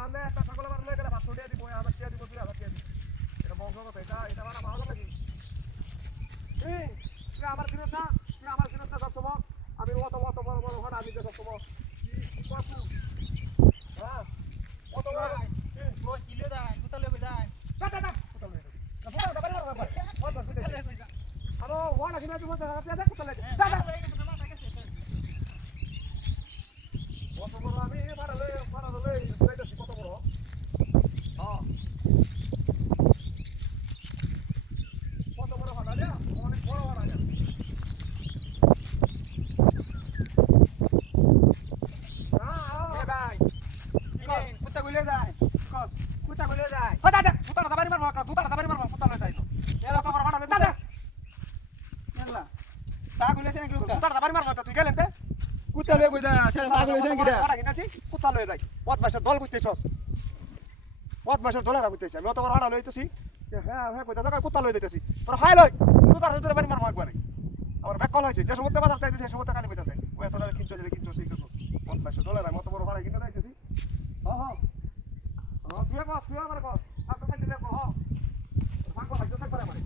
রান্না একটা ছাগল আমার লয়ে গেলে 500 টাকা দিব, আমার টাকা দিব 2000 টাকা দিব। এটা বংশগত, এটা বানা ভালো নাকি? এই তুই আমার চিনস না, তুই আমার চিনস না সবসময়। আমি অত বড় বড় ঘর আমি যে সবসময় কত হ্যাঁ কত বড় ওই কিলো যায় কোথা লয়ে যায় দাদা দাদা কত লয়ে না ফটো দাবারি মারবা ভাই কত কত আরো ওয়ানা কিনা তুমি দাদা কত লয়ে দাদা কত বড় আমি মারালে কইতাছি কত বড় হ্যাঁ কত বড় হাড়া যা অনেক বড় হাড়া যা কোথা গুলে যায় কস কোথা গুলে যায় ও দাদা কুতাটা দাবারি মারবা কুতা লয়ে যাই এলা কবর হাড়া দাদা এলা তা গুলে যায় লোকটা কুতাটা দাবারি মারবা তুই গেলেন তে কোথা লয়ে কই যায় ছেলে তা গুলে যায় কিডা হাড়া কিনাছি কুতা লয়ে যাই পথ ভাষার দল কইতেছস পথ ভাষার দলেরা কইতেছি আমি তো বড় হাড়া লইতেছি হ্যাঁ হ্যাঁ কইতা জায়গা কুতা লয়ে দিতেছি তোর হাই লই কুতার ভিতরে বাড়ি মারবা একবারে আমার ব্যাক কল হইছে যে সময় বাজার যাইতেছে সেই সময় কানে কইতাছে ওই এত টাকা কিনছো দিলে কিনছো সেই কিছু পথ ভাষার দলেরা মত বড় হাড়া কিনা যাইতেছি হ্যাঁ হ্যাঁ তুই আমার কর আর তো কাটে দেখো হ্যাঁ ভাঙো ভাই জোরে করে মারে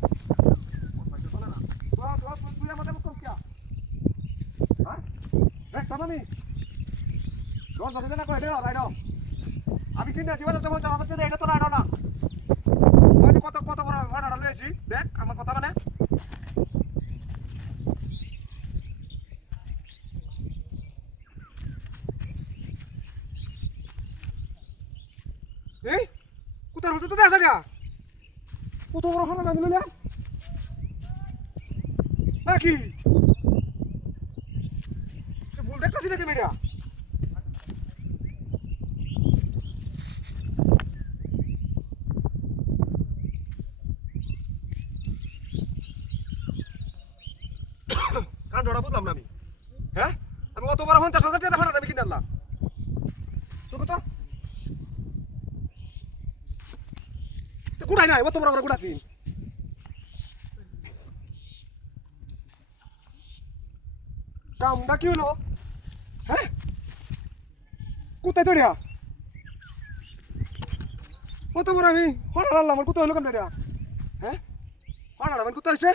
পথ ভাষার দলেরা তুই আমাদের মত কি হ্যাঁ দেখ তামানি রোজ ধরে না কই দে রাইডো আমি কিনে জীবনে তো বলছ আমাদের এটা তো রাইডো না ওই যে কত কত বড় ভাড়া লইছি দেখ আমার কথা মানে এই কোথার হতে তো দেখা গা কত বড় ভাড়া আমি লইলা নাকি ভুল দেখতেছি নাকি মিডিয়া কারণ ধরা বুঝলাম না আমি হ্যাঁ আমি কত বড় 50,000 টাকা ভাড়া আমি কিনে আনলাম শুনো তো গুড়াই নাই অত বড় বড় গুড়াছি কামটা কি হলো হ্যাঁ কোথায় চড়িয়া কত বড় আমি হঠাৎ আনলাম আমার কোথায় হলো কেন হ্যাঁ হঠাৎ আমার কোথায় হয়েছে